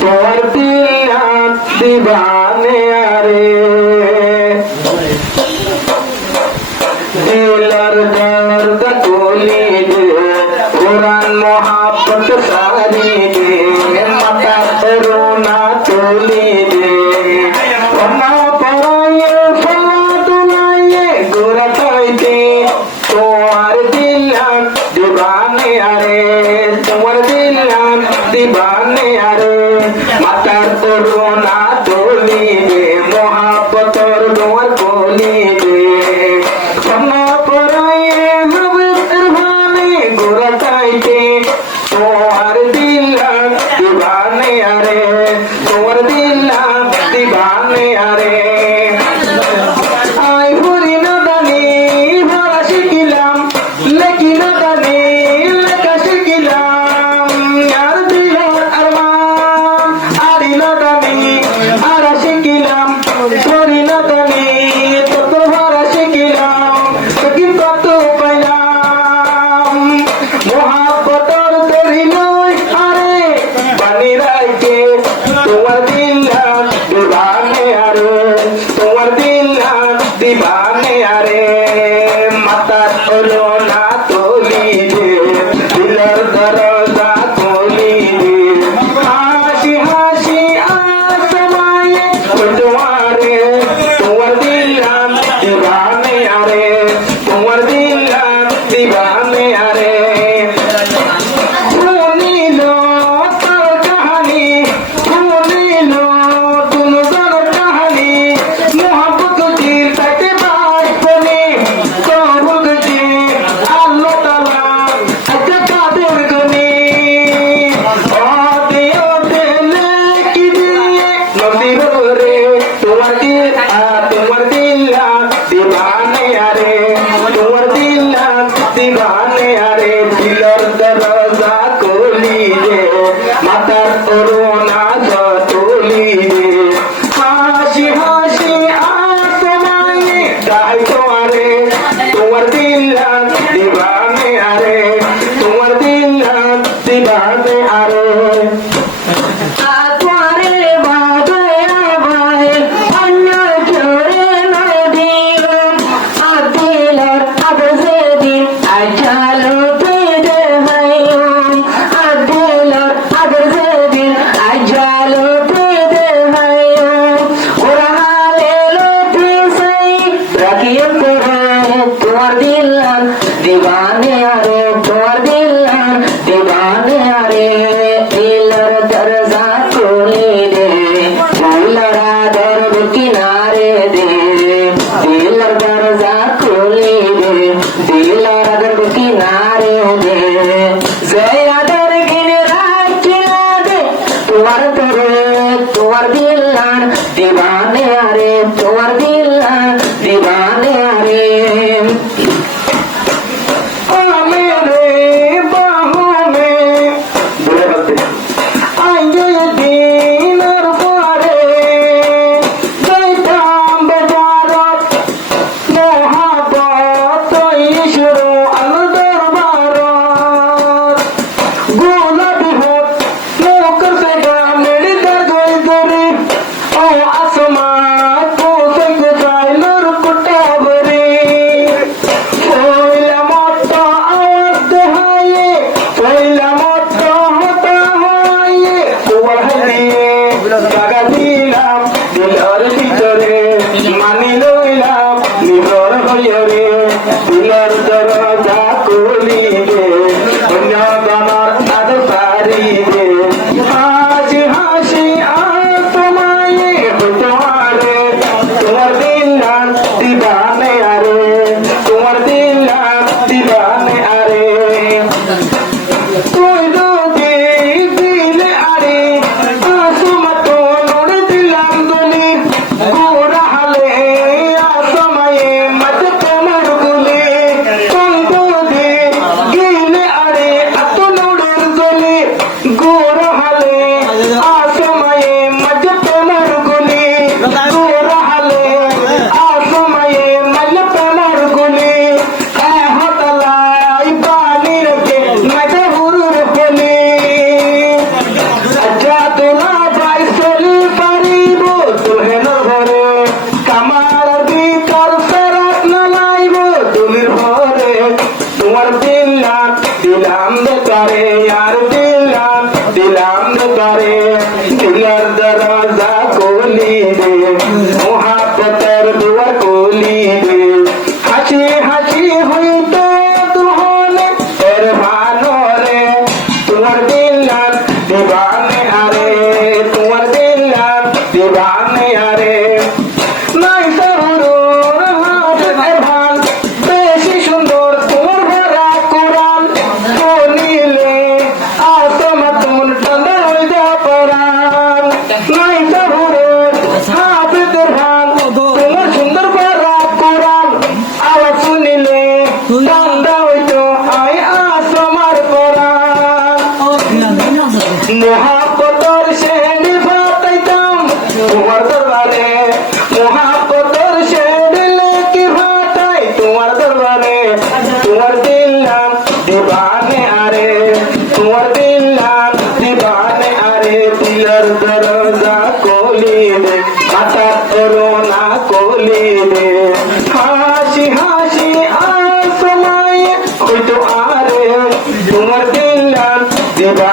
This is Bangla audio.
তোমার দিলা দিবানে আরে दिलर दर्द कोली दे कुरान मोहब्बत सारी दे मता रोना तोली दे वना पराये फला दुलाये गुरताइते तोर दिलान दीवाने आरे तोर दिलान दीवाने आरे मता रोना तोली दे मोहब्बत रोर कोली दे তোমার দিলা দিবানে আরে তোমার দিলা দিবানে আরে আই ভরি না দানি ভরা শিখিলাম লেখি না দানি লেখা শিখিলাম আর দিল আরমান আরি না দানি আরা শিখিলাম করি না দানি তত ভরা শিখিলাম কি কত পাইলাম মোহাব্বতর তরি নয় আরে বানি রাইতে তোমার দিলা দিবানে আরে তোমার দিলা দিবানে আরে মাতা হলো না তোলি দে দিলের দরজা তোলি দে হাসি হাসি আসমায়ে তোমারে তোমার দিলা দিবানে আরে তোমার দিলা দিবানে আরে তোমার দিলা দিবানে আরে তোমার দিলা দিবানে আরে দিলর দরজা কোলি রে মাতার করোনা তোলি রে হাসি হাসি আসমায়ে তাই তোমারে তোমার দিলা দিবানে আরে তোমার দিলা দিবানে আরে दीवाने आरे तोर दिलान दीवाने आरे दिलर दरजा खोली दे दिलरा दर्द किनारे दे दिलर दरजा खोली दे दिलर दर्द किनारे दे जया दर किनारा दे तोर दिलान दीवाने आरे तोर दिलान दीवाने आरे দিলর দরজা কোলি দে অন্য গানার আদ পারি দে হাসি হাসি তোমায়ে তোমারে তোমার দিলা দিবানে আরে তোমার দিলা দিবানে আরে তুই যদি দিলে আরে আসমাত নড়ে দিলাম দলি গোরা হালে আসমায়ে মত তোমার গুলি আরে দিলার দরজা খুলি দে মোহাব্বতের দুয়ার খুলি দে হাসি হাসি হইতো দুহনে এর ভালো রে তোমার দিলার দিবানে আরে তোমার দিলার দিবানে আরে নাই সরুর হাতের ভান বেশি সুন্দর তোমার ভরা কোরআন বলিলে আসমা তোমার ঠান্ডা হয়ে যা পরান নাই সরুর হাতের ভান তোমার সুন্দর ভরা কোরআন আওয়াজ শুনিলে ঠান্ডা হইতো আয় আসমার পরান মোহাব্বতর শেড়ি ফাটাইতাম তোমার দরবারে মোহাব্বতর শেড়ি লেকি ফাটাই তোমার দরবারে তোমার দিলাম দিবানে আরে তোমার দিলাম দিবানে আরে দিলার দরজা খুলি দে মাথা ধরো না খুলি দে হাসি হাসি আর সময় হইতো আরে তোমার দিলাম দিবা